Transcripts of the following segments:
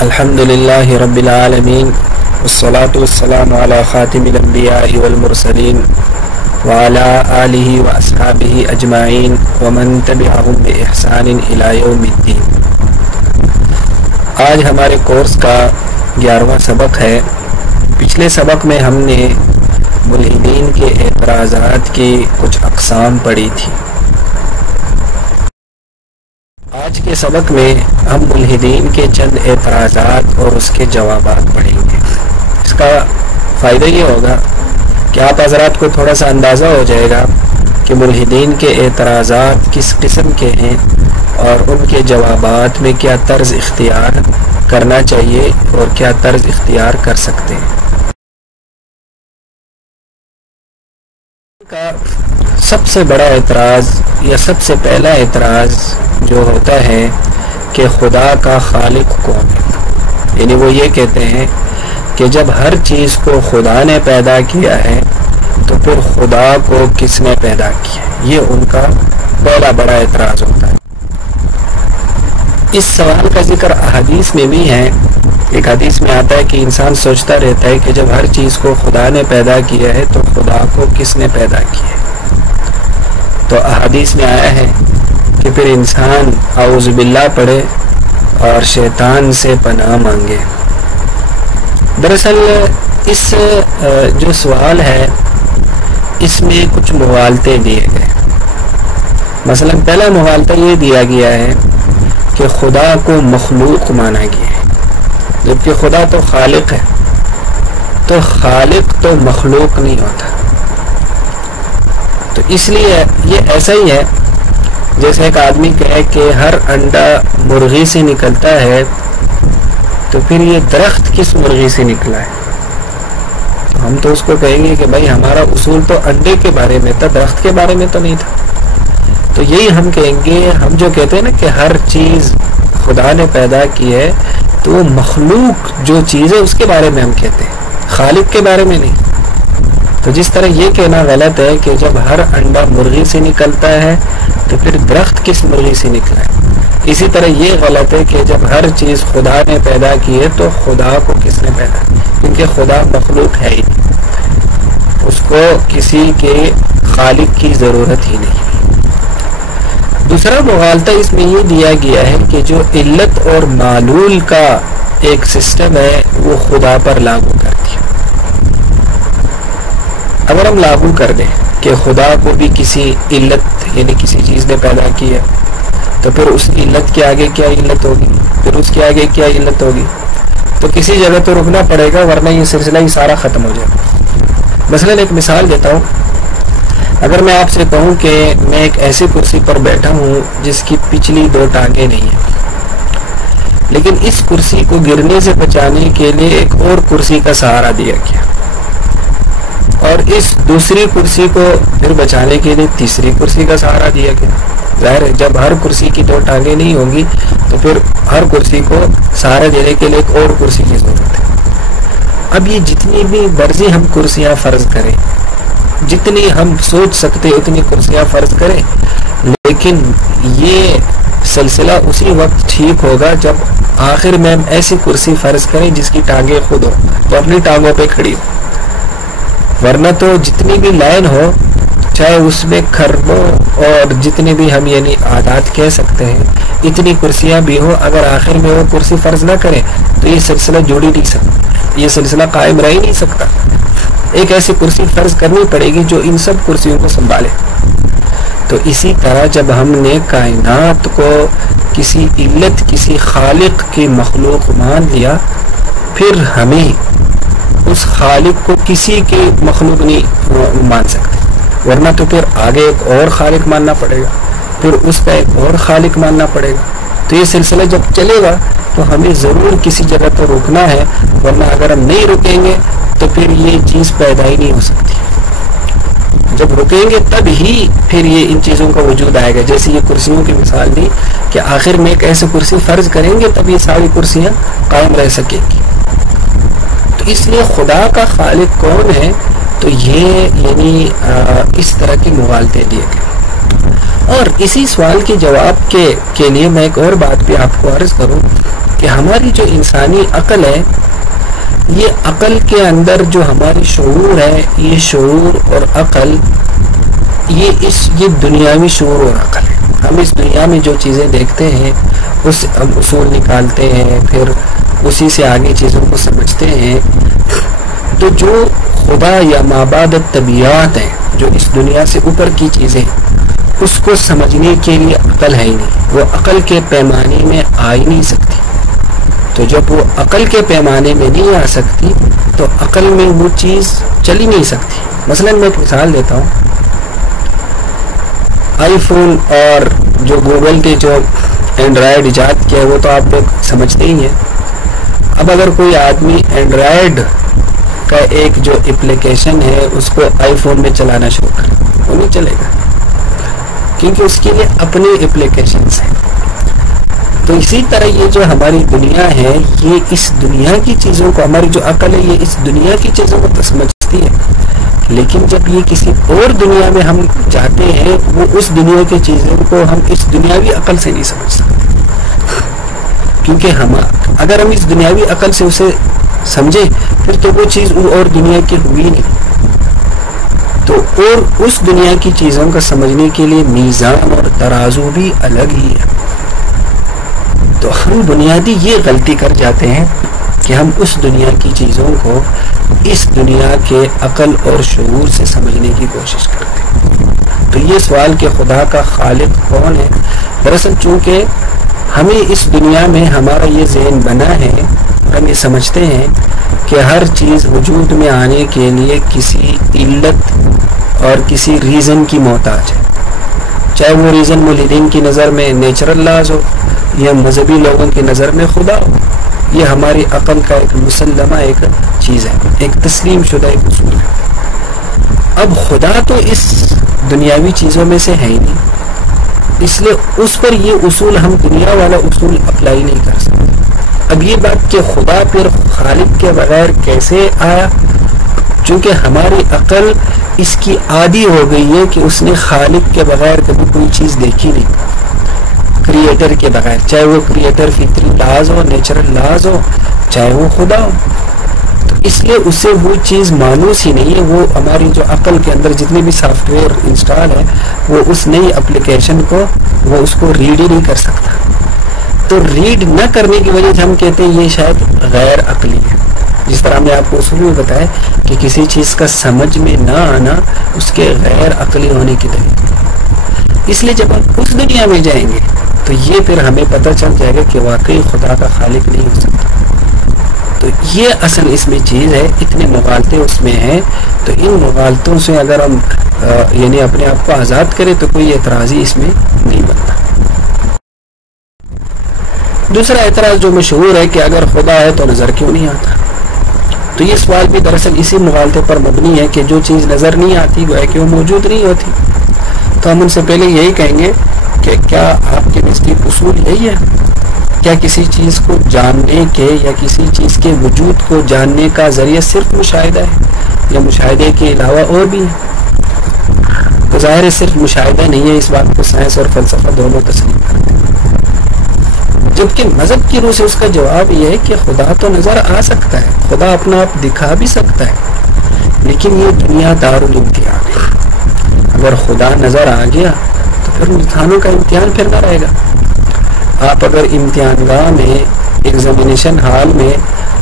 الحمدللہ رب العالمین والصلاة والسلام علی خاتم الانبیاء والمرسلین وعلی آلہ واصحابہ اجمعین ومن تبعہم بإحسان الی یوم الدین۔ آج ہمارے کورس کا 11واں سبق ہے۔ پچھلے سبق میں ہم نے ملحدین کے اعتراضات کی کچھ اقسام پڑھی تھی۔ آج کے سبق میں ہم ملحدین کے چند اعتراضات اور اس کے جوابات پڑھیں گے۔ اس کا فائدہ یہ ہوگا کہ آپ حضرات کو تھوڑا سا اندازہ ہو جائے گا کہ ملحدین کے اعتراضات کس قسم کے ہیں اور ان کے جوابات میں کیا طرز اختیار کرنا چاہیے اور کیا طرز اختیار کر سکتے ہیں۔ کا سب سے بڑا اعتراض یا سب سے پہلا اعتراض جو ہوتا ہے کہ خدا کا خالق کون ہے، یعنی وہ یہ کہتے ہیں کہ جب ہر چیز کو خدا نے پیدا کیا ہے تو پھر خدا کو کس نے پیدا کیا، یہ ان کا پہلا بڑا اعتراض ہوتا ہے۔ اس سوال کا ذکر احادیث میں بھی ہے۔ ایک حدیث میں آتا ہے کہ انسان سوچتا رہتا ہے کہ جب ہر چیز کو خدا نے پیدا کیا ہے تو خدا کو کس نے پیدا کیا ہے۔ تو احادیث میں آیا ہے کہ پھر انسان اعوذ باللہ پڑھے اور شیطان سے پناہ مانگے۔ دراصل اس جو سوال ہے اس میں کچھ مغالطے دیے گئے۔ مثلا پہلا مغالطہ یہ دیا گیا ہے کہ خدا کو مخلوق مانا گیا ہے، جبکہ خدا تو خالق ہے، تو خالق تو مخلوق نہیں ہوتا۔ تو اس لیے یہ ایسا ہی ہے جیسے ایک آدمی کہے کہ ہر انڈا مرغی سے نکلتا ہے، تو پھر یہ درخت کس مرغی سے نکلا ہے؟ تو ہم تو اس کو کہیں گے کہ بھائی ہمارا اصول تو انڈے کے بارے میں تھا، درخت کے بارے میں تو نہیں تھا۔ تو یہی ہم کہیں گے، ہم جو کہتے ہیں نا کہ ہر چیز خدا نے پیدا کی ہے، تو وہ مخلوق جو چیز ہے اس کے بارے میں ہم کہتے ہیں، خالق کے بارے میں نہیں۔ تو جس طرح یہ کہنا غلط ہے کہ جب ہر انڈا مرغی سے نکلتا ہے تو پھر درخت کس مرغی سے نکلا ہے، اسی طرح یہ غلط ہے کہ جب ہر چیز خدا نے پیدا کی ہے تو خدا کو کس نے پیدا کیا، کیونکہ خدا مخلوق ہے ہی، اس کو کسی کے خالق کی ضرورت ہی نہیں۔ دوسرا مغالطہ اس میں یہ دیا گیا ہے کہ جو علت اور معلول کا ایک سسٹم ہے وہ خدا پر لاگو کر دیا۔ اگر ہم لاگو کر دیں کہ خدا کو بھی کسی علت یعنی کسی چیز نے پیدا کیا، تو پھر اس علت کے آگے کیا علت ہوگی، پھر اس کے آگے کیا علت ہوگی، تو کسی جگہ تو رکنا پڑے گا، ورنہ یہ سلسلہ ہی سارا ختم ہو جائے گا۔ مثلا ایک مثال دیتا ہوں، اگر میں آپ سے کہوں کہ میں ایک ایسی کرسی پر بیٹھا ہوں جس کی پچھلی 2 ٹانگیں نہیں ہیں، لیکن اس کرسی کو گرنے سے بچانے کے لیے ایک اور کرسی کا سہارا دیا گیا، اور اس دوسری کرسی کو پھر بچانے کے لیے تیسری کرسی کا سہارا دیا گیا۔ ظاہر ہے جب ہر کرسی کی 2 ٹانگیں نہیں ہوں گی تو پھر ہر کرسی کو سہارا دینے کے لیے ایک اور کرسی کی ضرورت ہے۔ اب یہ جتنی بھی مرضی ہم کرسیاں فرض کریں، جتنی ہم سوچ سکتے اتنی کرسیاں فرض کریں، لیکن یہ سلسلہ اسی وقت ٹھیک ہوگا جب آخر میں ہم ایسی کرسی فرض کریں جس کی ٹانگیں خود ہو، تو اپنی ٹانگوں پہ کھڑی ہو، ورنہ تو جتنی بھی لائن ہو، چاہے اس میں کھربوں اور جتنے بھی ہم یعنی عادات کہہ سکتے ہیں، اتنی کرسیاں بھی ہو، اگر آخر میں وہ کرسی فرض نہ کریں تو یہ سلسلہ جوڑ ہی نہیں سکتا، یہ سلسلہ قائم رہ ہی نہیں سکتا۔ ایک ایسی کرسی فرض کرنی پڑے گی جو ان سب کرسیوں کو سنبھالے۔ تو اسی طرح جب ہم نے کائنات کو کسی علت کسی خالق کی مخلوق مان لیا، پھر ہمیں اس خالق کو کسی کے مخلوق نہیں مان سکتے، ورنہ تو پھر آگے ایک اور خالق ماننا پڑے گا، پھر اس کا ایک اور خالق ماننا پڑے گا۔ تو یہ سلسلہ جب چلے گا تو ہمیں ضرور کسی جگہ پر رکنا ہے، ورنہ اگر ہم نہیں رکیں گے تو پھر یہ چیز پیدا ہی نہیں ہو سکتی۔ جب رکیں گے تب ہی پھر یہ ان چیزوں کا وجود آئے گا۔ جیسے یہ کرسیوں کی مثال دی کہ آخر میں ایک ایسے کرسی فرض کریں گے تب یہ ساری کرسیاں قائم رہ سکیں گی۔ تو اس لیے خدا کا خالق کون ہے، تو یہ یعنی اس طرح کی مغالطے دیے گئے۔ اور اسی سوال کے جواب کے لیے میں ایک اور بات بھی آپ کو عرض کروں کہ ہماری جو انسانی عقل ہے، یہ عقل کے اندر جو ہماری شعور ہے، یہ شعور اور عقل یہ دنیاوی شعور اور عقل ہے. ہم اس دنیا میں جو چیزیں دیکھتے ہیں اس ہم اصول نکالتے ہیں، پھر اسی سے آگے چیزوں کو سمجھتے ہیں. تو جو خدا یا مابعد الطبیعات ہیں، جو اس دنیا سے اوپر کی چیزیں، اس کو سمجھنے کے لیے عقل ہے ہی نہیں، وہ عقل کے پیمانے میں آ ہی نہیں سکتی. تو جب وہ عقل کے پیمانے میں نہیں آ سکتی تو عقل میں وہ چیز چل ہی نہیں سکتی. مثلا میں ایک مثال دیتا ہوں. آئی فون اور جو گوگل کے جو اینڈرائڈ ایجاد کیا ہے وہ تو آپ لوگ سمجھتے ہی ہیں. اب اگر کوئی آدمی اینڈرائڈ کا ایک جو اپلیکیشن ہے اس کو آئی فون میں چلانا شروع کرے، وہ نہیں چلے گا، کیونکہ اس کے لیے اپنے اپلیکیشنز ہیں. تو اسی طرح یہ جو ہماری دنیا ہے، یہ اس دنیا کی چیزوں کو، ہماری جو عقل ہے یہ اس دنیا کی چیزوں کو تو سمجھتی ہے، لیکن جب یہ کسی اور دنیا میں ہم جاتے ہیں، وہ اس دنیا کی چیزوں کو ہم اس دنیاوی عقل سے نہیں سمجھ سکتے. کیونکہ اگر ہم اس دنیاوی عقل سے اسے سمجھے پھر تو وہ چیز اور دنیا کی ہوئی نہیں. تو اور اس دنیا کی چیزوں کا سمجھنے کے لیے میزان اور ترازو بھی الگ ہی ہے. تو ہم بنیادی یہ غلطی کر جاتے ہیں کہ ہم اس دنیا کی چیزوں کو اس دنیا کے عقل اور شعور سے سمجھنے کی کوشش کرتے ہیں. تو یہ سوال کہ خدا کا خالق کون ہے، دراصل چونکہ ہمیں اس دنیا میں ہمارا یہ ذہن بنا ہے، ہم یہ سمجھتے ہیں کہ ہر چیز وجود میں آنے کے لیے کسی علت اور کسی ریزن کی محتاج ہے. چاہے وہ ریزن ملحدین کی نظر میں نیچرل لاز ہو یا مذہبی لوگوں کی نظر میں خدا ہو. یہ ہماری عقل کا ایک مسلمہ ایک چیز ہے، ایک تسلیم شدہ ایک اصول ہے. اب خدا تو اس دنیاوی چیزوں میں سے ہے ہی نہیں، اس لیے اس پر یہ اصول ہم دنیا والا اصول اپلائی نہیں کر سکتے. اب یہ بات کہ خدا پھر خالق کے بغیر کیسے آیا، چونکہ ہماری عقل اس کی عادی ہو گئی ہے کہ اس نے خالق کے بغیر کبھی کوئی چیز دیکھی نہیں، کریٹر کے بغیر، چاہے وہ کریٹر فطری لاز ہو، نیچرل لاز ہو، چاہے وہ خدا ہو. تو اس لیے اسے وہ چیز مانوس ہی نہیں ہے. وہ ہماری جو عقل کے اندر جتنے بھی سافٹ ویئر انسٹال ہے، وہ اس نئی اپلیکیشن کو وہ اس کو ریڈ ہی نہیں کر سکتا. تو ریڈ نہ کرنے کی وجہ سے ہم کہتے ہیں یہ شاید غیر عقلی ہے. جس طرح ہم نے آپ کو اصول میں بتایا کہ کسی چیز کا سمجھ میں نہ آنا اس کے غیر عقلی ہونے کی دلیل. اس لیے جب ہم اس دنیا میں جائیں گے تو یہ پھر ہمیں پتہ چل جائے گا کہ واقعی خدا کا خالق نہیں ہو سکتا. تو یہ اصل اس میں چیز ہے. اتنے مغالطے اس میں ہیں، تو ان مغالطوں سے اگر ہم یعنی اپنے آپ کو آزاد کریں تو کوئی اعتراضی اس میں نہیں بنتا. دوسرا اعتراض جو مشہور ہے کہ اگر خدا ہے تو نظر کیوں نہیں آتا. تو یہ سوال بھی دراصل اسی مغالطے پر مبنی ہے کہ جو چیز نظر نہیں آتی وہ ہے کہ وہ موجود نہیں ہوتی. تو ہم ان سے پہلے یہی کہیں گے کہ کیا آپ کے نزدیک اصول یہی ہے؟ کیا کسی چیز کو جاننے کے یا کسی چیز کے وجود کو جاننے کا ذریعہ صرف مشاہدہ ہے یا مشاہدے کے علاوہ اور بھی ہے؟ تو ظاہر ہے صرف مشاہدہ نہیں ہے. اس بات کو سائنس اور فلسفہ دونوں تسلیم کرتے ہیں. جبکہ مذہب کی روح سے اس کا جواب یہ ہے کہ خدا تو نظر آ سکتا ہے، خدا اپنا آپ دکھا بھی سکتا ہے، لیکن یہ دنیا دارالامتحان ہے. اگر خدا نظر آ گیا تو پھر امتحانوں کا امتحان پھر نہ رہے گا. آپ اگر امتحان گاہ میں ایگزامینیشن ہال میں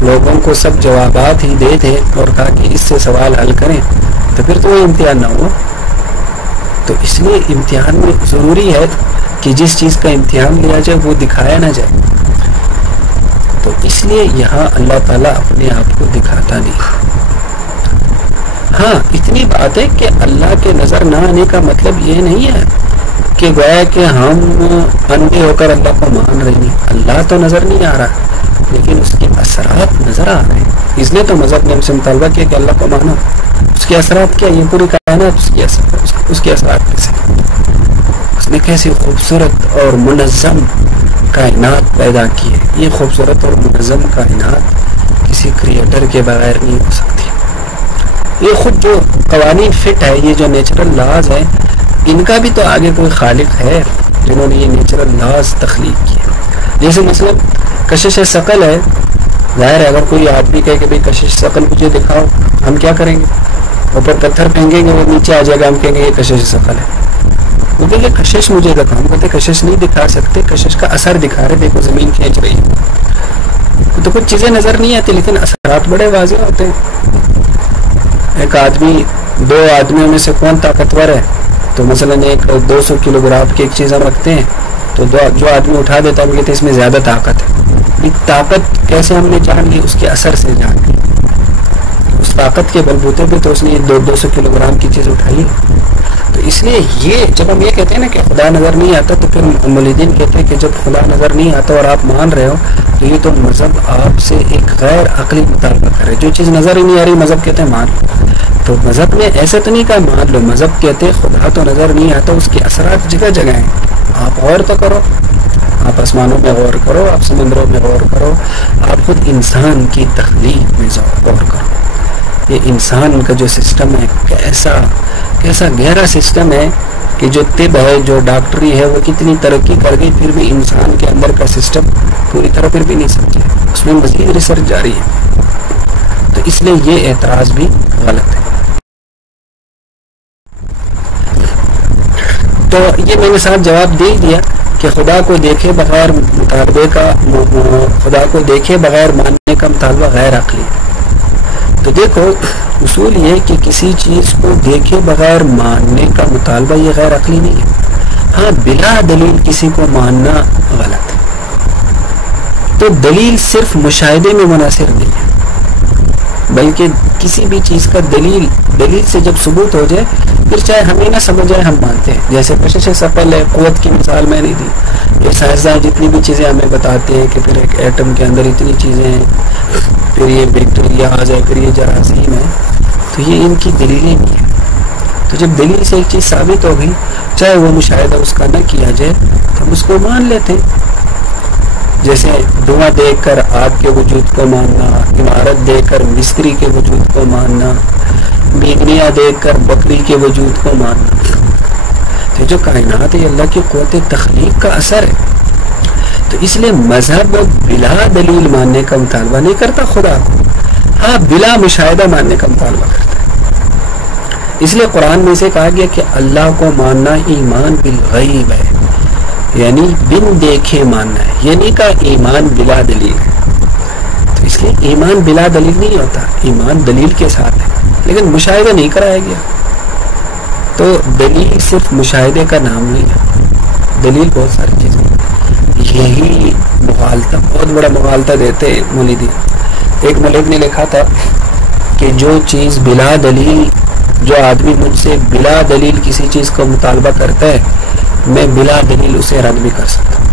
لوگوں کو سب جوابات ہی دے دیں اور کہا کہ اس سے سوال حل کریں تو پھر تو وہ امتحان نہ ہوا. تو اس لیے امتحان میں ضروری ہے کہ جس چیز کا امتحان لیا جائے وہ دکھایا نہ جائے. تو اس لیے یہاں اللہ تعالیٰ اپنے آپ کو دکھاتا نہیں. ہاں اتنی بات ہے کہ اللہ کے نظر نہ آنے کا مطلب یہ نہیں ہے کہ گویا کہ ہم اندھے ہو کر اللہ کو مان رہے نہیں. اللہ تو نظر نہیں آ رہا لیکن اس کے اثرات نظر آ رہے ہیں. اس لیے تو مذہب نے ہم سے مطالبہ کیا کہ اللہ کو مانو. اس کے اثرات کیا؟ یہ پوری کائنات اس کے اثرات میں سے. اس نے کیسی خوبصورت اور منظم کائنات پیدا کی ہے. یہ خوبصورت اور منظم کائنات کسی کریٹر کے بغیر نہیں ہو سکتی. یہ خود جو قوانین فٹ ہے، یہ جو نیچرل لاز ہے، ان کا بھی تو آگے کوئی خالق ہے جنہوں نے یہ نیچرل لاز تخلیق کیے. جیسے مثلا کشش ثقل ہے، ظاہر ہے اگر کوئی آدمی کہے کہ بھائی کشش ثقل مجھے دکھاؤ، ہم کیا کریں گے؟ اوپر پتھر پھینکیں گے، وہ نیچے آ جائے گا، ہم کہیں گے یہ کشش ثقل ہے. وہ کہیں گے کشش مجھے دکھاؤ، ہم کہتے کشش نہیں دکھا سکتے، کشش کا اثر دکھا رہے، دیکھو زمین کھینچ رہی ہے. تو کچھ چیزیں نظر نہیں آتی لیکن اثرات بڑے واضح ہوتے ہیں. ایک آدمی، دو آدمیوں میں سے کون طاقتور ہے؟ تو مثلاً ایک 200 کلو گرام کی ایک چیز ہم رکھتے ہیں، تو جو آدمی اٹھا دیتا ہے ہم کہتے ہیں اس میں زیادہ طاقت ہے. طاقت کیسے ہم نے جان لی؟ اس کے اثر سے جان لی. اس طاقت کے بلبوتے پہ تو اس نے 200 کلو گرام کی چیز اٹھائی. تو اس لیے یہ جب ہم یہ کہتے ہیں نا کہ خدا نظر نہیں آتا، تو پھر مولدین کہتے ہیں کہ جب خدا نظر نہیں آتا اور آپ مان رہے ہو تو یہ تو مذہب آپ سے ایک غیر عقلی مطالبہ کرے. جو چیز نظر ہی نہیں آ رہی مذہب کہتے ہیں مان لو. تو مذہب نے ایسے تو نہیں کہا مان لو، مذہب کہتے خدا تو نظر نہیں آتا، اس کے اثرات جگہ جگہ ہیں. آپ غور تو کرو، آپ آسمانوں میں غور کرو، آپ سمندروں میں غور کرو، آپ خود انسان کی تخلیق میں غور کرو. یہ انسان کا جو سسٹم ہے کیسا گہرا سسٹم ہے کہ جو طب ہے، جو ڈاکٹری ہے، وہ کتنی ترقی کر گئی پھر بھی انسان کے اندر کا سسٹم پوری طرح پھر بھی نہیں سمجھے، اس میں مزید ریسرچ جاری ہے. تو اس لیے یہ اعتراض بھی غلط ہے. تو یہ میں نے صاحب جواب دے دیا کہ خدا کو دیکھے بغیر مطالبے کا، خدا کو دیکھے بغیر ماننے کا مطالبہ غیر عقلی. تو دیکھو اصول یہ کہ کسی چیز کو دیکھے بغیر ماننے کا مطالبہ یہ غیر عقلی نہیں ہے. ہاں بلا دلیل کسی کو ماننا غلط ہے. تو دلیل صرف مشاہدے میں منحصر نہیں ہے، بلکہ کسی بھی چیز کا دلیل سے جب ثبوت ہو جائے پھر چاہے ہمیں نہ سمجھ آئے ہم مانتے ہیں. جیسے کشش ثقل ہے، قوت کی مثال میں نہیں دی. یہ سائنسداں جتنی بھی چیزیں ہمیں بتاتے ہیں کہ پھر ایک ایٹم کے اندر اتنی چیزیں ہیں، پھر یہ بیکٹیریاز ہے، پھر یہ جراثیم ہے، تو یہ ان کی دلیلیں نہیں ہیں. تو جب دلیل سے ایک چیز ثابت ہو گئی، چاہے وہ مشاہدہ اس کا نہ کیا جائے تو ہم اس کو مان لیتے ہیں. جیسے دھواں دیکھ کر آگ کے وجود کو ماننا، عمارت دیکھ کر مستری کے وجود کو ماننا، میگنیا دیکھ کر بکری کے وجود کو ماننا. تو جو کائنات ہے اللہ کی قوت تخلیق کا اثر ہے. تو اس لیے مذہب بلا دلیل ماننے کا مطالبہ نہیں کرتا خدا کو، ہاں بلا مشاہدہ ماننے کا مطالبہ کرتا ہے. اس لیے قرآن میں سے کہا گیا کہ اللہ کو ماننا ایمان بالغیب ہے، یعنی بن دیکھے ماننا ہے. یہ نہیں کہا ایمان بلا دلیل ہے. تو اس لیے ایمان بلا دلیل نہیں ہوتا، ایمان دلیل کے ساتھ ہے، لیکن مشاہدہ نہیں کرایا گیا. تو دلیل صرف مشاہدے کا نام نہیں ہے، دلیل بہت ساری چیزیں. یہی مغالطہ، بہت بڑا مغالطہ دیتے مولدی. ایک مولد نے لکھا تھا کہ جو چیز بلا دلیل، جو آدمی مجھ سے بلا دلیل کسی چیز کا مطالبہ کرتا ہے میں بلا دلیل اسے رد بھی کر سکتا ہوں.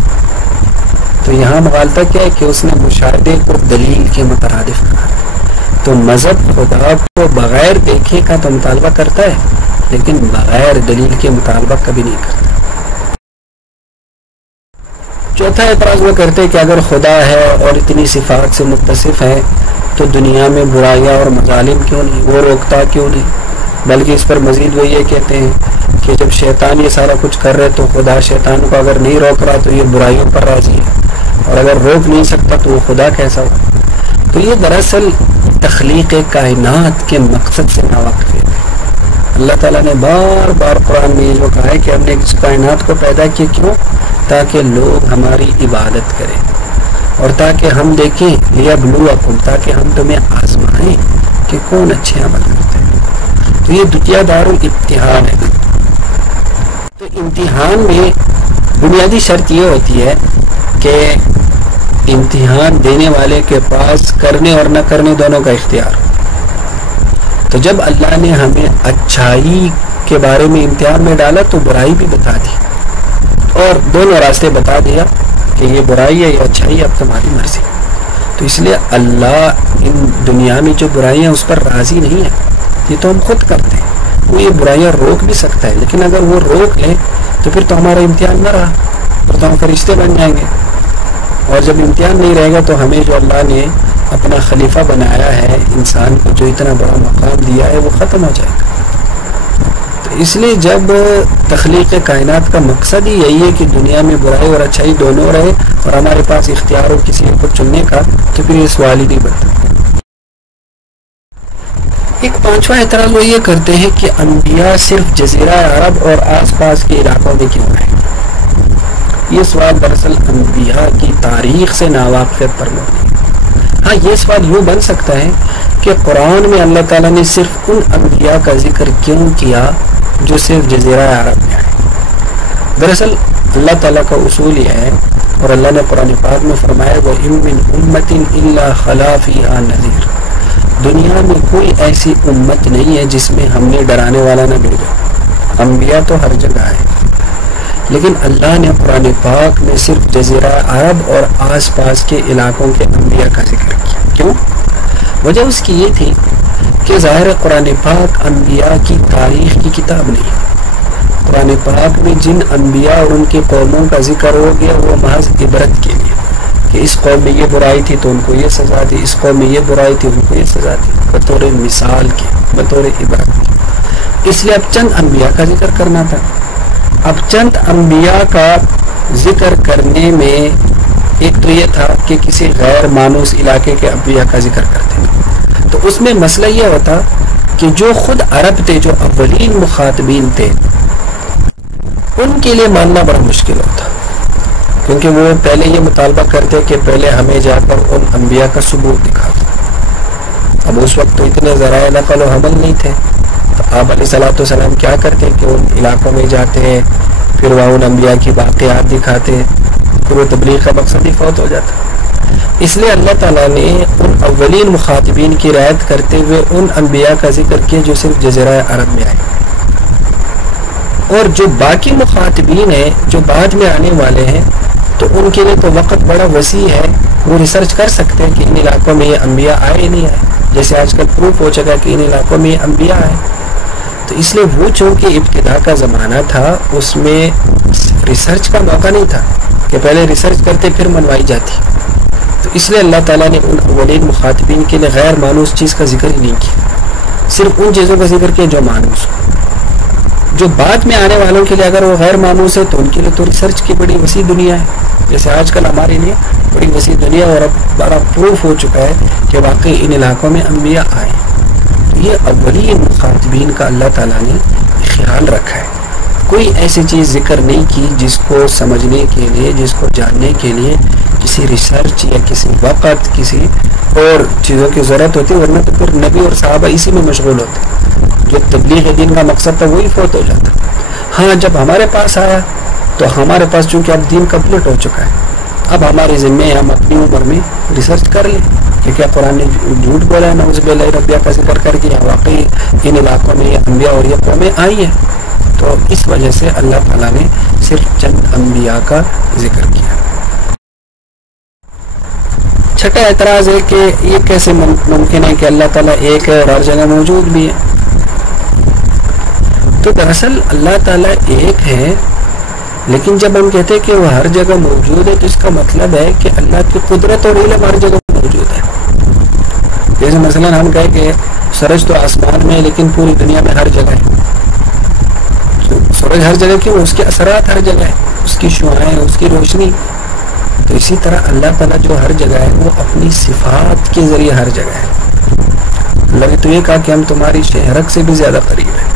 تو یہاں مغالطہ کیا ہے کہ اس نے مشاہدے کو دلیل کے مترادف کہا. تو مذہب خدا کو بغیر دیکھے کا تو مطالبہ کرتا ہے لیکن بغیر دلیل کے مطالبہ کبھی نہیں کرتا. چوتھا اعتراض وہ کرتے ہیں کہ اگر خدا ہے اور اتنی صفات سے متصف ہے تو دنیا میں برائیاں اور مظالم کیوں نہیں، وہ روکتا کیوں نہیں؟ بلکہ اس پر مزید وہ یہ کہتے ہیں کہ جب شیطان یہ سارا کچھ کر رہے تو خدا شیطان کو اگر نہیں روک رہا تو یہ برائیوں پر راضی ہے، اور اگر روک نہیں سکتا تو وہ خدا کیسا ہو؟ تو یہ دراصل تخلیق کائنات کے مقصد سے ناواقف ہے. اللہ تعالیٰ نے بار بار قرآن میں یہ جو کہا ہے کہ ہم نے اس کائنات کو پیدا کیا، کیوں؟ تاکہ لوگ ہماری عبادت کریں اور تاکہ ہم دیکھیں لیبلوکم، تاکہ ہم تمہیں آزمائیں کہ کون اچھے عمل کرتے ہیں. تو یہ دنیا دار الامتحان ہے. تو امتحان میں بنیادی شرط یہ ہوتی ہے کہ امتحان دینے والے کے پاس کرنے اور نہ کرنے دونوں کا اختیار. تو جب اللہ نے ہمیں اچھائی کے بارے میں امتحان میں ڈالا تو برائی بھی بتا دی اور دونوں راستے بتا دیا کہ یہ برائی ہے یہ اچھائی ہے، اب تمہاری مرضی. تو اس لیے اللہ ان دنیا میں جو برائیاں اس پر راضی نہیں ہے، یہ تو ہم خود کرتے ہیں. وہ یہ برائیاں روک بھی سکتا ہے لیکن اگر وہ روک لیں تو پھر تو ہمارا امتحان نہ رہا، پھر تو ہم فرشتے بن جائیں گے. اور جب امتحان نہیں رہے گا تو ہمیں جو اللہ نے اپنا خلیفہ بنایا ہے، انسان کو جو اتنا بڑا مقام دیا ہے، وہ ختم ہو جائے گا. تو اس لیے جب تخلیق کائنات کا مقصد ہی یہی ہے کہ دنیا میں برائی اور اچھائی دونوں رہے اور ہمارے پاس اختیار ہو کسی کو چننے کا، تو پھر یہ سوال ہی نہیں بنتا۔ ایک پانچواں اعتراض وہ یہ کرتے ہیں کہ انبیاء صرف جزیرہ عرب اور آس پاس کے علاقوں میں کیوں رہے؟ یہ سوال دراصل انبیاء کی تاریخ سے ناواقفیت پر مبنی ہے۔ ہاں، یہ سوال یوں بن سکتا ہے کہ قرآن میں اللہ تعالیٰ نے صرف ان انبیاء کا ذکر کیوں کیا جو صرف جزیرہ عرب میں آئے؟ دراصل اللہ تعالیٰ کا اصول یہ ہے، اور اللہ نے قرآن پاک میں فرمایا وَإِن مِّنْ أُمَّةٍ إِلَّا خَلَا فِيهَا نَذِيرٌ، دنیا میں کوئی ایسی امت نہیں ہے جس میں ہم نے ڈرانے والا نہ بھیجا۔ انبیاء تو ہر جگہ ہے، لیکن اللہ نے قرآن پاک میں صرف جزیرہ عرب اور آس پاس کے علاقوں کے انبیاء کا ذکر کیا۔ کیوں؟ وجہ اس کی یہ تھی کہ ظاہر قرآن پاک انبیاء کی تاریخ کی کتاب نہیں ہے۔ قرآن پاک میں جن انبیاء اور ان کے قوموں کا ذکر ہو گیا وہ محض عبرت کے لیے، کہ اس قوم میں یہ برائی تھی تو ان کو یہ سزا دی، اس قوم میں یہ برائی تھی ان کو یہ سزا دی، بطور مثال کے، بطور عبرت کے۔ اس لیے اب چند انبیاء کا ذکر کرنا تھا۔ اب چند انبیاء کا ذکر کرنے میں ایک تو یہ تھا کہ کسی غیر مانوس علاقے کے انبیاء کا ذکر کرتے ہیں، تو اس میں مسئلہ یہ ہوتا کہ جو خود عرب تھے، جو اولین مخاطبین تھے، ان کے لیے ماننا بڑا مشکل ہوتا، کیونکہ وہ پہلے یہ مطالبہ کرتے کہ پہلے ہمیں جا کر ان انبیاء کا ثبوت دکھا دو۔ اب اس وقت تو اتنے ذرائع نقل و حمل نہیں تھے، تو آپ علیہ السلام کیا کرتے کہ ان علاقوں میں جاتے ہیں، پھر وہاں ان انبیاء کی واقعات دکھاتے، پھر وہ تبلیغ کا مقصد ہی فوت ہو جاتا۔ اس لیے اللہ تعالیٰ نے ان اولین مخاطبین کی رعایت کرتے ہوئے ان انبیاء کا ذکر کیا جو صرف جزیرہ عرب میں آئے، اور جو باقی مخاطبین ہیں جو بعد میں آنے والے ہیں تو ان کے لیے تو وقت بڑا وسیع ہے، وہ ریسرچ کر سکتے ہیں کہ ان علاقوں میں یہ انبیاء آئے نہیں آئے، جیسے آج کل پروف ہو چکا کہ ان علاقوں میں یہ انبیاء آئے۔ تو اس لیے وہ چونکہ ابتدا کا زمانہ تھا، اس میں ریسرچ کا موقع نہیں تھا کہ پہلے ریسرچ کرتے پھر منوائی جاتی، تو اس لیے اللہ تعالیٰ نے ان اولین مخاطبین کے لیے غیر مانوس چیز کا ذکر ہی نہیں کیا، صرف ان چیزوں کا ذکر کیا جو مانوس ہو۔ جو بعد میں آنے والوں کے لیے اگر وہ غیر مانوس ہے تو ان کے لیے تو ریسرچ کی بڑی وسیع دنیا ہے، جیسے آج کل ہمارے لیے بڑی وسیع دنیا، اور اب بڑا پروف ہو چکا ہے کہ واقعی ان علاقوں میں انبیاء آئے۔ تو یہ اولین مخاطبین کا اللہ تعالیٰ نے خیال رکھا ہے، کوئی ایسی چیز ذکر نہیں کی جس کو سمجھنے کے لیے، جس کو جاننے کے لیے کسی ریسرچ یا کسی وقت کسی اور چیزوں کی ضرورت ہوتی، ورنہ تو پھر نبی اور صحابہ اسی میں مشغول ہوتے، جو تبلیغ دین کا مقصد تھا وہی فوت ہو جاتا۔ ہاں، جب ہمارے پاس آیا تو ہمارے پاس چونکہ اب دین کمپلیٹ ہو چکا ہے، اب ہمارے ذمے ہم اپنی عمر میں ریسرچ کر لیں کہ کیا قرآن نے جھوٹ بولا ہے، نعوذ باللہ ربیہ کا ذکر کر کے واقعی ان علاقوں میں یہ انبیاء اور یہ قومیں آئی ہیں۔ تو اس وجہ سے اللہ تعالیٰ نے صرف چند انبیاء کا ذکر کیا۔ چھٹا اعتراض ہے کہ یہ کیسے ممکن ہے کہ اللہ تعالیٰ ایک ہے اور ہر جگہ موجود بھی ہے؟ تو دراصل اللہ تعالیٰ ایک ہے، لیکن جب ہم کہتے ہیں کہ وہ ہر جگہ موجود ہے تو اس کا مطلب ہے کہ اللہ کی قدرت اور علم ہر جگہ موجود ہے۔ جیسے مثلا ہم کہیں کہ سورج تو آسمان میں ہے لیکن پوری دنیا میں ہر جگہ ہے۔ سورج ہر جگہ کیوں؟ اس کے اثرات ہر جگہ ہے، اس کی شعاعیں، اس کی روشنی۔ تو اسی طرح اللہ تعالیٰ جو ہر جگہ ہے وہ اپنی صفات کے ذریعے ہر جگہ ہے۔ اللہ نے تو یہ کہا کہ ہم تمہاری شہرک سے بھی زیادہ قریب ہیں۔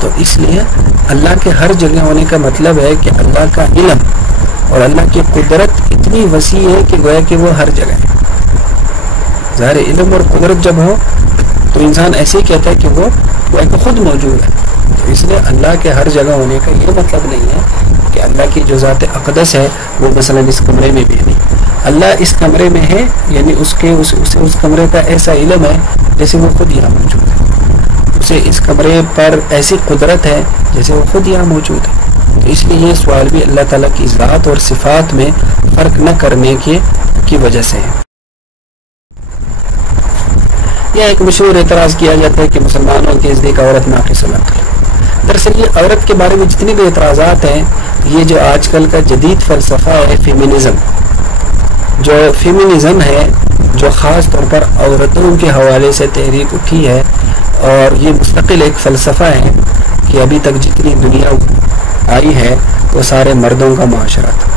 تو اس لیے اللہ کے ہر جگہ ہونے کا مطلب ہے کہ اللہ کا علم اور اللہ کی قدرت اتنی وسیع ہے کہ گویا کہ وہ ہر جگہ ہے۔ ظاہر علم اور قدرت جب ہو تو انسان ایسے ہی کہتا ہے کہ وہ گویا کہ خود موجود ہے۔ تو اس لیے اللہ کے ہر جگہ ہونے کا یہ مطلب نہیں ہے کہ اللہ کی جو ذات اقدس ہے وہ مثلا اس کمرے میں بھی نہیں۔ اللہ اس کمرے میں ہے، یعنی اسے اس کمرے کا ایسا علم ہے جیسے وہ خود یہاں موجود ہے، اسے اس کمرے پر ایسی قدرت ہے جیسے وہ خود یہاں موجود ہے۔ تو اس لیے یہ سوال بھی اللہ تعالیٰ کی ذات اور صفات میں فرق نہ کرنے کی وجہ سے ہے۔ یہ ایک مشہور اعتراض کیا جاتا ہے کہ مسلمانوں کے نزدیک عورت ناقص العقل۔ دراصل یہ عورت کے بارے میں جتنی بھی اعتراضات ہیں، یہ جو آج کل کا جدید فلسفہ ہے فیمینزم، جو فیمینزم ہے، جو خاص طور پر عورتوں کے حوالے سے تحریک اٹھی ہے، اور یہ مستقل ایک فلسفہ ہے کہ ابھی تک جتنی دنیا آئی ہے وہ سارے مردوں کا معاشرہ تھا،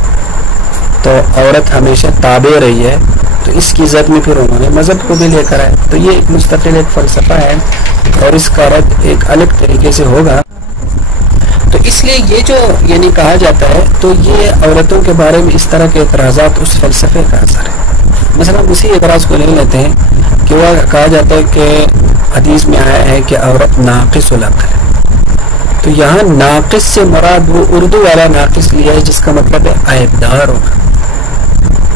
تو عورت ہمیشہ تابع رہی ہے، تو اس کی ضد میں پھر انہوں نے مذہب کو بھی لے کر آئے. تو یہ ایک مستقل ایک فلسفہ ہے اور اس کا رد ایک الگ طریقے سے ہوگا. تو اس لیے یہ جو یعنی کہا جاتا ہے تو یہ عورتوں کے بارے میں اس طرح کے اعتراضات اس فلسفے کا اثر ہے. مثلا اسی اعتراض کو لے لیتے ہیں کہ وہ کہا جاتا ہے کہ حدیث میں آیا ہے کہ عورت ناقص العقل ہے. تو یہاں ناقص سے مراد وہ اردو والا ناقص لیا ہے جس کا مطلب ہے عیبدار ہونا.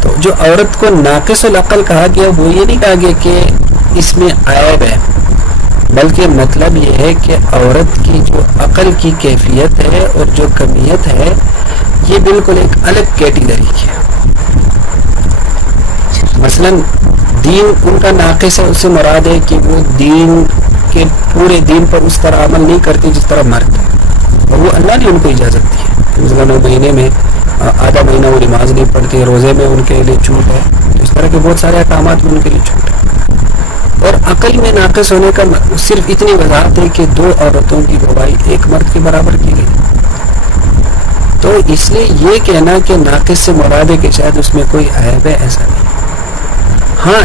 تو جو عورت کو ناقص العقل کہا گیا وہ یہ نہیں کہا گیا کہ اس میں عیب ہے، بلکہ مطلب یہ ہے کہ عورت کی جو عقل کی کیفیت ہے اور جو کمیت ہے یہ بالکل ایک الگ کیٹیگری کی ہے. مثلا دین ان کا ناقص ہے، اس سے مراد ہے کہ وہ دین کے پورے دین پر اس طرح عمل نہیں کرتی جس طرح مرد، اور وہ اللہ نے ان کو اجازت دی ہے. مثلا مہینے میں آدھا مہینہ وہ نماز نہیں پڑھتی، روزے میں ان کے لیے چھوٹ ہے، اس طرح کے بہت سارے احکامات میں ان کے لیے چھوٹ ہے. اور عقل میں ناقص ہونے کا صرف اتنی وضاحت ہے کہ 2 عورتوں کی گواہی ایک مرد کے برابر کی گئی. تو اس لیے یہ کہنا کہ ناقص سے مراد ہے کہ شاید اس میں کوئی عیب ہے، ایسا نہیں. ہاں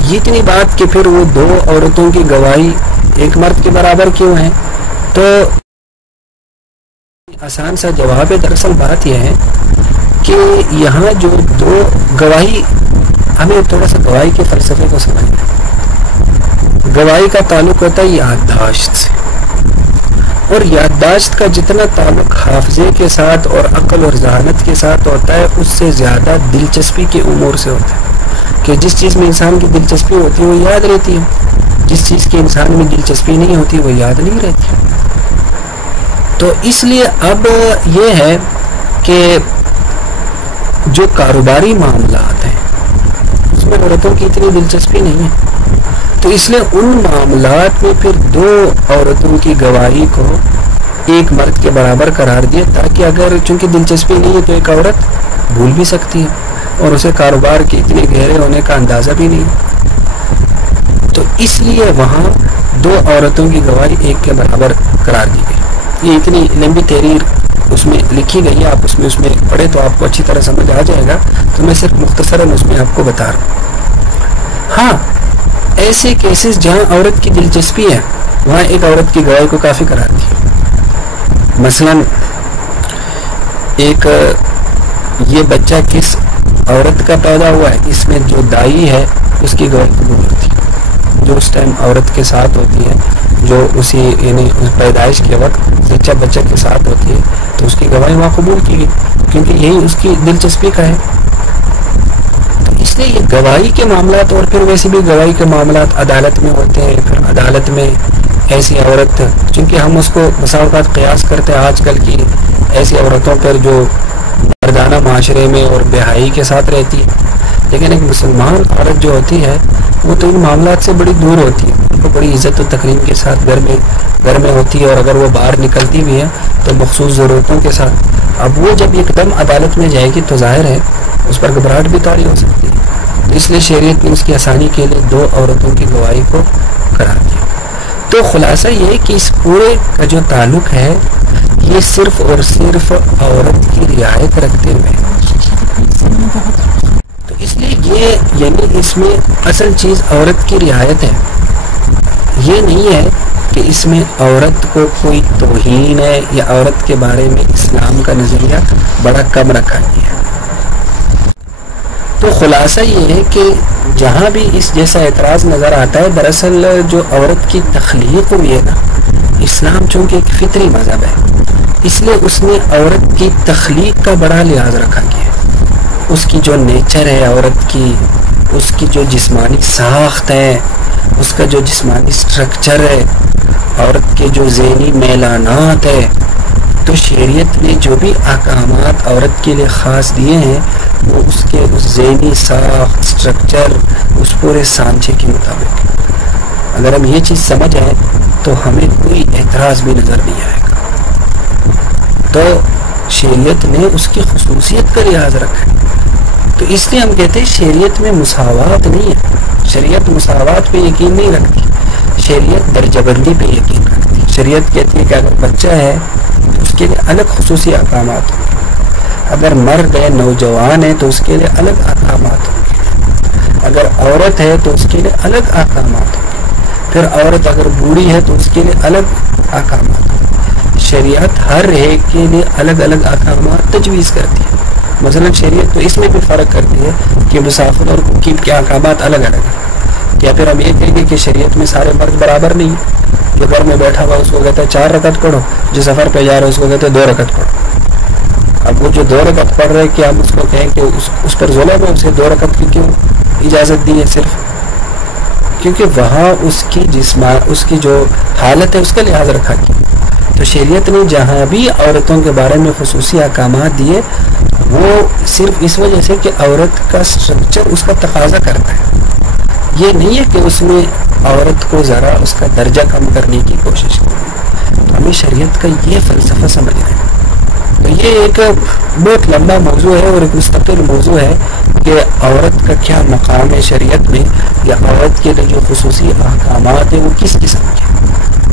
یہ اتنی بات کہ پھر وہ 2 عورتوں کی گواہی ایک مرد کے برابر کیوں ہے، تو آسان سا جواب ہے. دراصل بات یہ ہے کہ یہاں جو 2 گواہی، ہمیں تھوڑا سا گواہی کے فلسفے کو سمجھنا ہے. گواہی کا تعلق ہوتا ہے یادداشت سے، اور یادداشت کا جتنا تعلق حافظے کے ساتھ اور عقل اور ذہانت کے ساتھ ہوتا ہے اس سے زیادہ دلچسپی کے امور سے ہوتا ہے. کہ جس چیز میں انسان کی دلچسپی ہوتی ہے وہ یاد رہتی ہے، جس چیز کی انسان میں دلچسپی نہیں ہوتی وہ یاد نہیں رہتی. تو اس لیے اب یہ ہے کہ جو کاروباری معاملات ہیں اس میں عورتوں کی اتنی دلچسپی نہیں ہے، تو اس لیے ان معاملات میں پھر 2 عورتوں کی گواہی کو ایک مرد کے برابر قرار دیا، تاکہ اگر چونکہ دلچسپی نہیں ہے تو ایک عورت بھول بھی سکتی ہے اور اسے کاروبار کے اتنے گہرے ہونے کا اندازہ بھی نہیں. تو اس لیے وہاں 2 عورتوں کی گواہی ایک کے برابر قرار دی گئی. یہ اتنی لمبی تحریر اس میں لکھی گئی ہے، آپ اس میں پڑھے تو آپ کو اچھی طرح سمجھ آ جائے گا. تو میں صرف مختصراً اس میں آپ کو بتا رہا ہوں. ہاں ایسے کیسز جہاں عورت کی دلچسپی ہے وہاں ایک عورت کی گواہی کو کافی قرار دی. مثلا ایک یہ بچہ کس عورت کا پیدا ہوا ہے، اس میں جو دائی ہے اس کی گواہی قبول ہوتی ہے. جو اس ٹائم عورت کے ساتھ ہوتی ہے، جو اسی یعنی پیدائش کے وقت بچہ کے ساتھ ہوتی ہے، تو اس کی گواہی وہاں قبول کی گئی کیونکہ یہی اس کی دلچسپی کا ہے. تو اس لیے یہ گواہی کے معاملات، اور پھر ویسے بھی گواہی کے معاملات عدالت میں ہوتے ہیں. پھر عدالت میں ایسی عورت، چونکہ ہم اس کو بسا اوقات قیاس کرتے ہیں آج کل کی ایسی عورتوں پر جو مردانہ معاشرے میں اور بے حیائی کے ساتھ رہتی ہے، لیکن ایک مسلمان عورت جو ہوتی ہے وہ تو ان معاملات سے بڑی دور ہوتی ہے. ان کو بڑی عزت و تکریم کے ساتھ گھر میں ہوتی ہے، اور اگر وہ باہر نکلتی بھی ہے تو مخصوص ضرورتوں کے ساتھ. اب وہ جب ایک دم عدالت میں جائے گی تو ظاہر ہے اس پر گھبراہٹ بھی طاری ہو سکتی ہے. تو اس لیے شریعت نے اس کی آسانی کے لیے 2 عورتوں کی گواہی کو قرار دیا. تو خلاصہ یہ ہے کہ اس پورے کا جو تعلق ہے یہ صرف اور صرف عورت کی رعایت رکھتے ہوئے. تو اس لیے یہ یعنی اس میں اصل چیز عورت کی رعایت ہے. یہ نہیں ہے کہ اس میں عورت کو کوئی توہین ہے یا عورت کے بارے میں اسلام کا نظریہ بڑا کم رکھا گیا ہے. تو خلاصہ یہ ہے کہ جہاں بھی اس جیسا اعتراض نظر آتا ہے، دراصل جو عورت کی تخلیق ہوئی ہے نا، اسلام چونکہ ایک فطری مذہب ہے اس لیے اس نے عورت کی تخلیق کا بڑا لحاظ رکھا گیا ہے. اس کی جو نیچر ہے عورت کی، اس کی جو جسمانی ساخت ہے، اس کا جو جسمانی سٹرکچر ہے، عورت کے جو ذہنی میلانات ہے، تو شریعت نے جو بھی احکامات عورت کے لیے خاص دیے ہیں وہ اس کے اس ذہنی ساخت، سٹرکچر، اس پورے سانچے کے مطابق. اگر ہم یہ چیز سمجھ آئے تو ہمیں کوئی اعتراض بھی نظر نہیں آئے گا. تو شریعت نے اس کی خصوصیت کا لحاظ رکھا ہے. تو اس لیے ہم کہتے ہیں شریعت میں مساوات نہیں ہے. شریعت مساوات پہ یقین نہیں رکھتی. شریعت درجہ بندی پہ یقین رکھتی ہے. شریعت کہتی ہے کہ اگر بچہ ہے تو اس کے لیے الگ خصوصی احکامات ہوں گے، اگر مرد ہے نوجوان ہے تو اس کے لیے الگ احکامات ہوں گے، اگر عورت ہے تو اس کے لیے الگ احکامات ہوں گے، پھر عورت اگر بوڑھی ہے تو اس کے لیے الگ احکامات ہوں گے. شریعت ہر ایک کے لیے الگ الگ احکامات تجویز کرتی ہے. مثلا شریعت تو اس میں بھی فرق کرتی ہے کہ مسافر اور مقیم کے احکامات الگ الگ ہیں. یا پھر ہم یہ کہیں گے کہ شریعت میں سارے مرد برابر نہیں ہیں. جو گھر میں بیٹھا ہوا اس کو کہتا ہے 4 رکعت پڑھو، جو سفر پہ جا رہا ہے اس کو کہتے ہیں 2 رکعت پڑھو. اب وہ جو 2 رکعت پڑھ رہے کہ ہم اس کو کہیں کہ اس پر ظلم ہے، اسے 2 رکعت کی کیوں اجازت دی ہے؟ صرف کیونکہ وہاں اس کی جو حالت ہے اس کا لحاظ رکھا گیا. تو شریعت نے جہاں بھی عورتوں کے بارے میں خصوصی احکامات دیے وہ صرف اس وجہ سے کہ عورت کا اسٹرکچر اس کا تقاضا کرتا ہے. یہ نہیں ہے کہ اس میں عورت کو ذرا اس کا درجہ کم کرنے کی کوشش کی. تو ہمیں شریعت کا یہ فلسفہ سمجھنا ہے. تو یہ ایک بہت لمبا موضوع ہے اور ایک مستقل موضوع ہے کہ عورت کا کیا مقام ہے شریعت میں، یا عورت کے لیے جو خصوصی احکامات ہیں وہ کس قسم کے.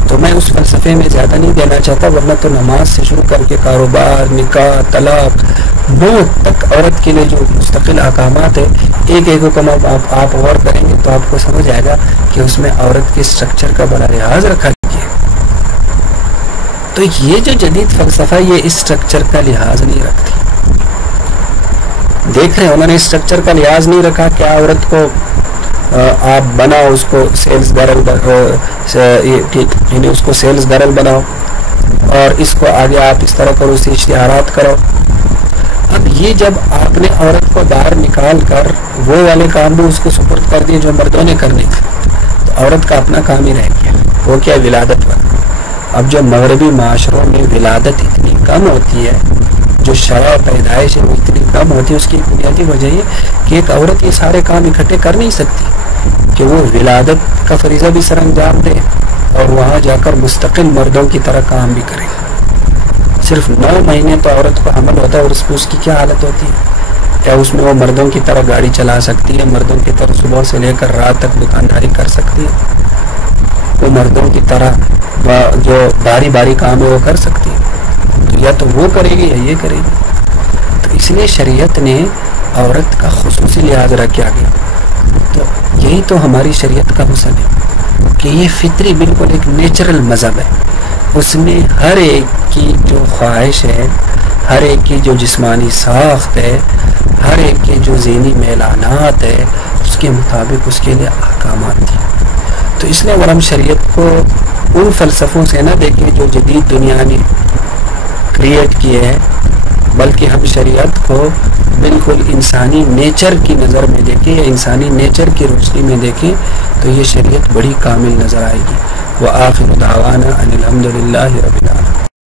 تو میں اس فلسفے میں زیادہ نہیں دینا چاہتا، ورنہ تو نماز سے شروع کر کے کاروبار، نکاح، طلاق، موت تک عورت کے لیے جو مستقل احکامات ہیں ایک ایک حکم آپ غور کریں گے تو آپ کو سمجھ آئے گا کہ اس میں عورت کے اسٹرکچر کا بڑا لحاظ رکھا گیا ہے. تو یہ جو جدید فلسفہ یہ اسٹرکچر کا لحاظ نہیں رکھتی. دیکھ رہے ہیں انہوں نے اسٹرکچر کا لحاظ نہیں رکھا کہ عورت کو آپ بناؤ، اس کو سیلز گرل، یعنی اس کو سیلز گرل بناؤ اور اس کو آگے آپ اس طرح کرو، اس سے اشتہارات کرو. اب یہ جب آپ نے عورت کو باہر نکال کر وہ والے کام بھی اس کو سپرد کر دیے جو مردوں نے کرنے تھے، تو عورت کا اپنا کام ہی رہ گیا. وہ کیا؟ ولادت پر. اب جو مغربی معاشروں میں ولادت اتنی کم ہوتی ہے، جو شرع پیدائش ہے وہ اتنی کم ہوتی ہے، اس کی بنیادی وجہ یہ کہ ایک عورت یہ سارے کام اکٹھے کر نہیں سکتی کہ وہ ولادت کا فریضہ بھی سر انجام دے اور وہاں جا کر مستقل مردوں کی طرح کام بھی کرے. صرف 9 مہینے تو عورت کو حمل ہوتا ہے اور اس کی کیا حالت ہوتی ہے؟ کیا اس میں وہ مردوں کی طرح گاڑی چلا سکتی ہے؟ مردوں کی طرح صبح سے لے کر رات تک دکانداری کر سکتی ہے؟ وہ مردوں کی طرح جو باری باری کام ہے وہ کر سکتی ہے؟ تو یا تو وہ کرے گی یا یہ کرے گی. تو اس لیے شریعت نے عورت کا خصوصی لحاظ رکھا گیا. تو یہی تو ہماری شریعت کا حسن ہے کہ یہ فطری بالکل ایک نیچرل مذہب ہے. اس میں ہر ایک کی جو خواہش ہے، ہر ایک کی جو جسمانی ساخت ہے، ہر ایک کے جو ذہنی میلانات ہے، اس کے مطابق اس کے لیے احکامات تھے. تو اس لیے اگر ہم شریعت کو ان فلسفوں سے نہ دیکھیں جو جدید دنیا نے کریٹ کیے ہیں، بلکہ ہم شریعت کو بالکل انسانی نیچر کی نظر میں دیکھیں یا انسانی نیچر کی روشنی میں دیکھیں تو یہ شریعت بڑی کامل نظر آئے گی. وآخر دعوانا ان الحمد للہ رب العالمین.